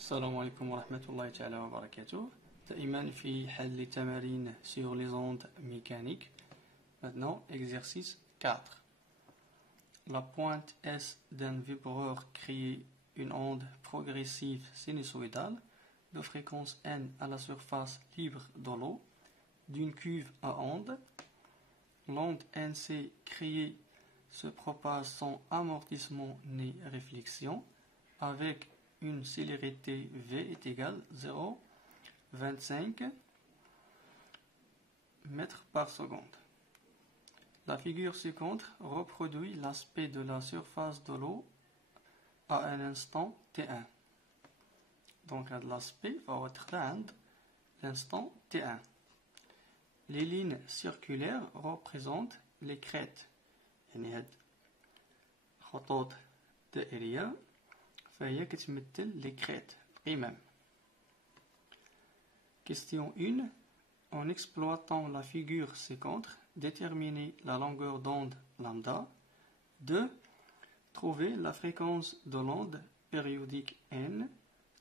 السلام عليكم ورحمة الله تعالى وبركاته. دائما في حل تمارين sur les ondes mécaniques. Maintenant, exercice 4. La pointe S d'un vibreur crée une onde progressive sinusoïdale de fréquence n à la surface libre de l'eau d'une cuve à onde. L'onde NC créée se propage sans amortissement ni réflexion avec une célérité V est égale 0,25 mètres par seconde. La figure ci-contre reproduit l'aspect de la surface de l'eau à un instant T1. Donc l'aspect va être l'instant T1. Les lignes circulaires représentent les crêtes. يعني هاد خطوط دائرية فهي كتمثل les crêtes القمم. Question 1. En exploitant la figure ci-contre, déterminer la longueur d'onde lambda. 2. Trouver la fréquence de l'onde périodique n.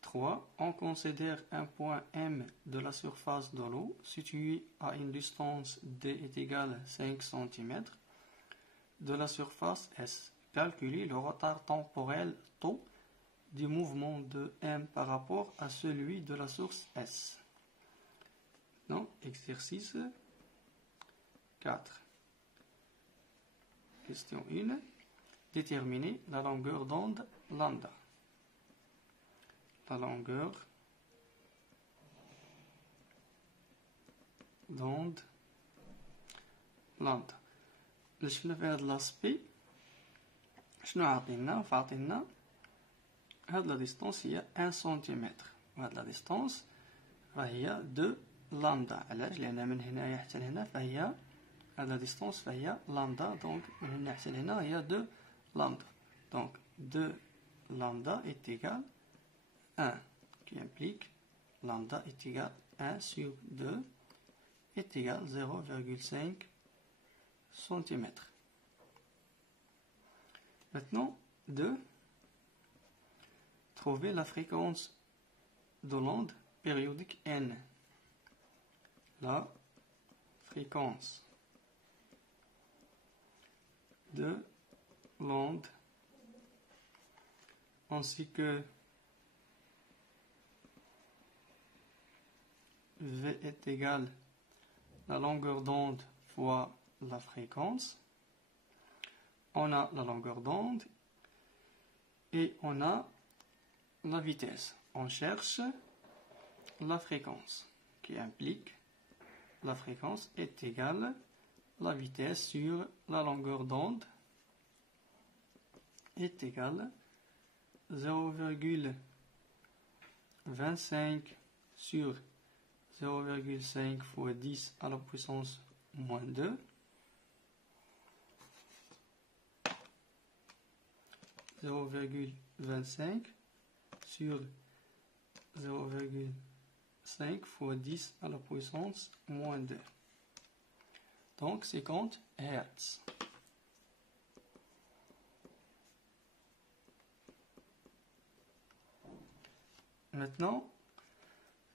3. On considère un point M de la surface de l'eau situé à une distance d est égale 5 cm de la surface S. Calculer le retard temporel τ du mouvement de M par rapport à celui de la source S. Donc, exercice 4. Question 1. Déterminer la longueur d'onde lambda. La longueur d'onde lambda. اللي شفنا في هذا لاسبي شنو عاطينا فعطينا هاد لا ديستونس هي 1 سنتيمتر وهاد لا ديستونس راهي 2 لامدا. علاش؟ لان من هنايا حتى لهنا فهي هاد لا ديستونس فهي لامدا. دونك من هنا حتى لهنا هي 2 لامدا. دونك 2 lambda est égal 1 qui implique lambda est égal 1 sur 2 est égal 0,5 cm. Maintenant, 2. Trouver la fréquence de l'onde périodique n. La fréquence de l'onde ainsi que V est égal la longueur d'onde fois la fréquence. On a la longueur d'onde et on a la vitesse. On cherche la fréquence qui implique la fréquence est égale la vitesse sur la longueur d'onde est égale 0,25 sur 0,5 fois 10 à la puissance moins 2 0,25 sur 0,5 fois 10 à la puissance moins 2. Donc 50 Hz. Maintenant,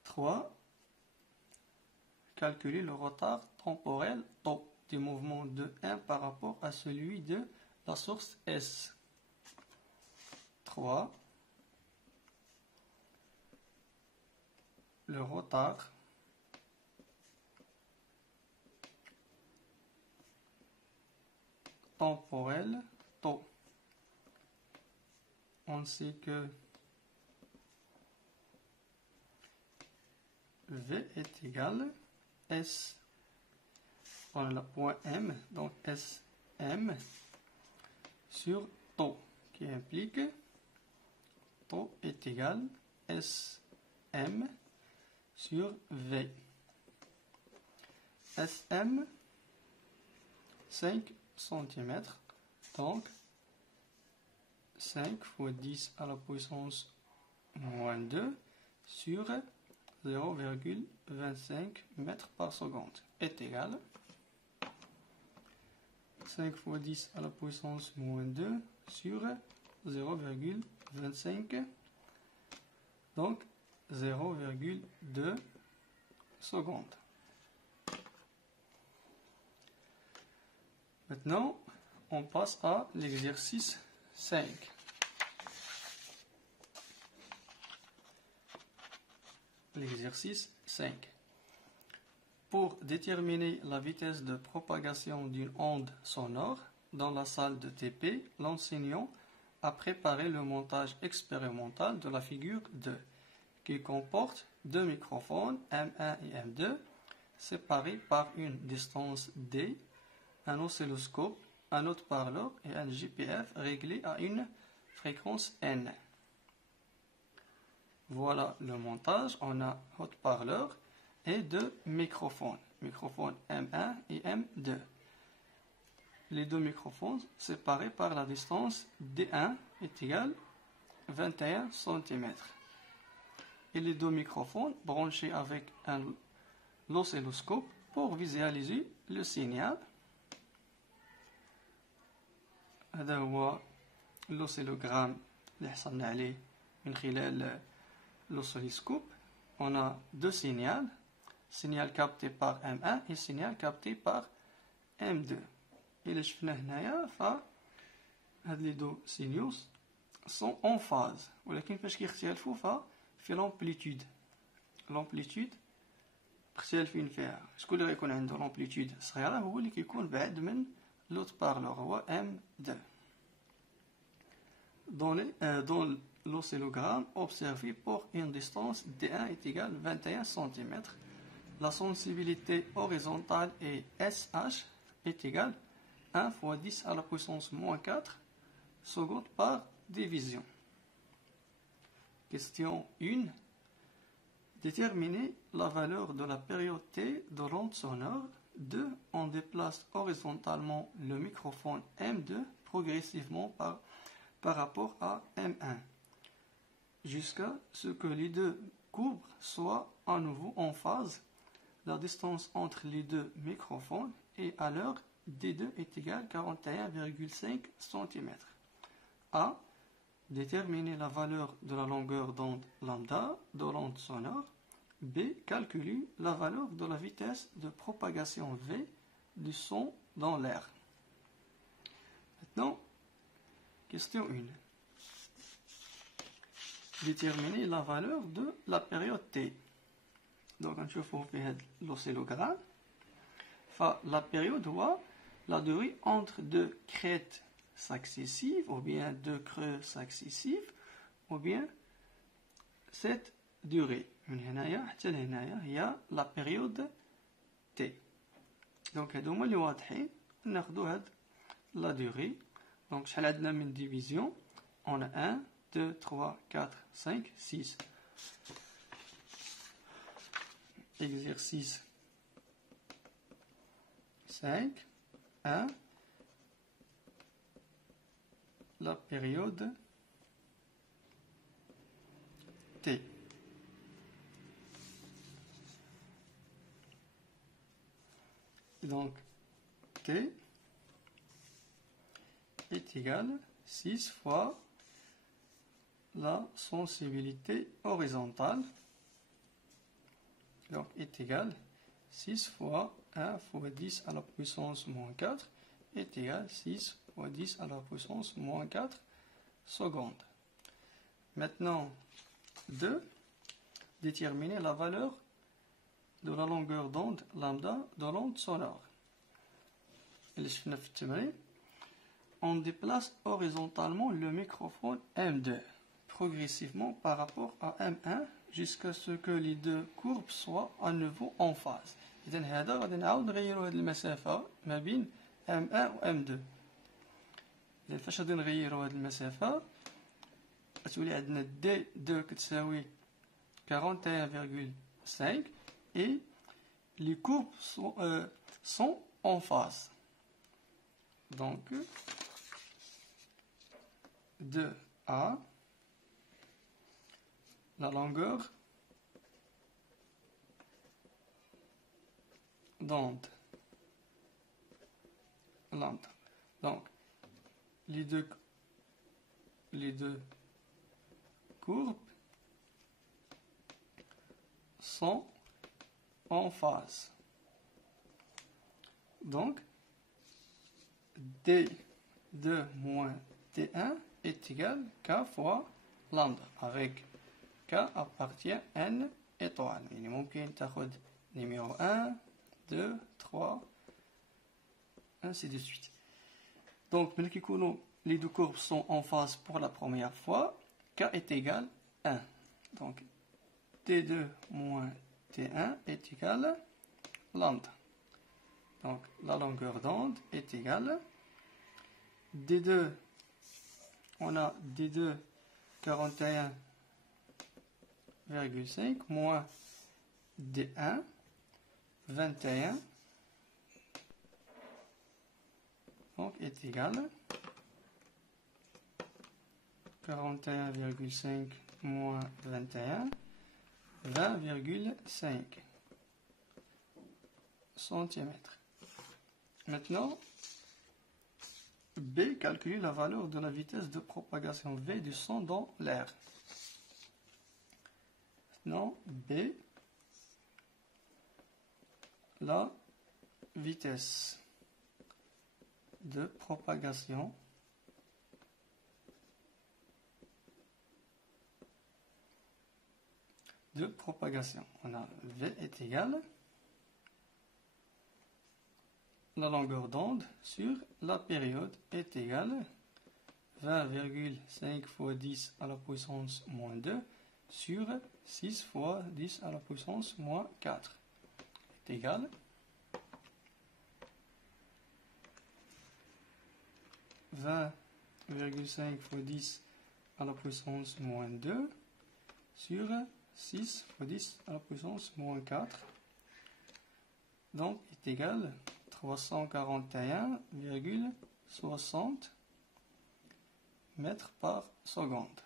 3. Calculer le retard temporel τ du mouvement de 1 par rapport à celui de la source S. 3. Le retard temporel τ. On sait que V est égal S. On a le point M, donc SM sur τ, qui implique τ est égal SM sur V. SM 5 cm, donc 5 fois 10 à la puissance moins 2 sur 0,25 mètres par seconde est égal 5 fois 10 à la puissance moins 2 sur 0,25 Donc 0,2 secondes. Maintenant, on passe à l'exercice 5. L'exercice 5. Pour déterminer la vitesse de propagation d'une onde sonore dans la salle de TP, l'enseignant a préparé le montage expérimental de la figure 2, qui comporte deux microphones M1 et M2, séparés par une distance D, un oscilloscope, un haut-parleur et un JPF réglé à une fréquence N. Voilà le montage. On a haut-parleur et deux microphones, microphones M1 et M2. Les deux microphones séparés par la distance D1 est égale 21 cm. Et les deux microphones branchés avec l'oscilloscope pour visualiser le signal. هذا هو l'oscillogramme اللي حصلنا عليه من خلال l'oscilloscope. On a deux signaux, signal capté par M1 et signal capté par M2. Et les شفنا هنايا فهاد لي دو signaux sont en phase, ولكن فاش كيختلفوا في l'amplitude. l'amplitude مختلفين فيها. شكون اللي غيكون عنده l'amplitude صغيره هو اللي كيكون بعد من l'autre parleur هو M2. Dans l'oscillogramme observé pour une distance D1 est égale 21 cm, la sensibilité horizontale est SH est égale 1 fois 10 à la puissance moins 4 secondes par division. Question 1. Déterminer la valeur de la période T de l'onde sonore. 2. On déplace horizontalement le microphone M2 progressivement par rapport à M1 jusqu'à ce que les deux courbes soient à nouveau en phase. La distance entre les deux microphones et à l'heure D2 est égale à 41,5 cm. A. Déterminer la valeur de la longueur d'onde lambda de l'onde sonore. B. Calculer la valeur de la vitesse de propagation V du son dans l'air. Maintenant, question 1. Déterminer la valeur de la période T. Donc, on trouve l'oscillogramme. La période est la durée entre deux crêtes successives, ou bien deux creux successifs, ou bien cette durée. من هنايا حتى لهنايا هي la période T. Donc هادو هما اللي واضحين. ناخدو هاد la durée. Donc شحال عندنا من division. On a 1, 2, 3, 4, 5, 6. Exercice 5. 1. La période T. Donc, T est égal à 6 fois la sensibilité horizontale. Donc, est égal à 6 fois 1 fois 10 à la puissance moins 4 est égal à 6 fois 10 à la puissance moins 4 secondes. Maintenant, 2. Déterminer la valeur de la longueur d'onde lambda de l'onde sonore. On déplace horizontalement le microphone M2 progressivement par rapport à M1 jusqu'à ce que les deux courbes soient à nouveau en phase. إذن هذا غادي نعاود نغيروا هذه المسافة ما بين M1 و M2. إذن فاش غادي نغيروا هذه المسافة غتولي عندنا D2 كتساوي 41,5 et les courbes sont en phase. Donc 2A, la longueur d'onde lambda. Donc les deux courbes sont en phase. Donc, D2 moins D1 est égal K fois lambda, avec K appartient à N étoiles. Il ممكن تاخد numéro 1, 2, 3, ainsi de suite. Donc, les deux courbes sont en phase pour la première fois. K est égal à 1. Donc, T2 moins T1 est égal à lambda. Donc, la longueur d'onde est égale D2, on a D2 41,5 moins D1 21, donc est égal 41,5 moins 21, 20,5 centimètres. Maintenant, B calcule la valeur de la vitesse de propagation V du son dans l'air. Maintenant, B, la vitesse de propagation On a V est égal la longueur d'onde sur la période est égale 20,5 fois 10 à la puissance moins 2 sur 6 fois 10 à la puissance moins 4 est égal 20,5 fois 10 à la puissance moins 2 sur 6 fois 10 à la puissance moins 4, donc est égal 341,60 mètres par seconde.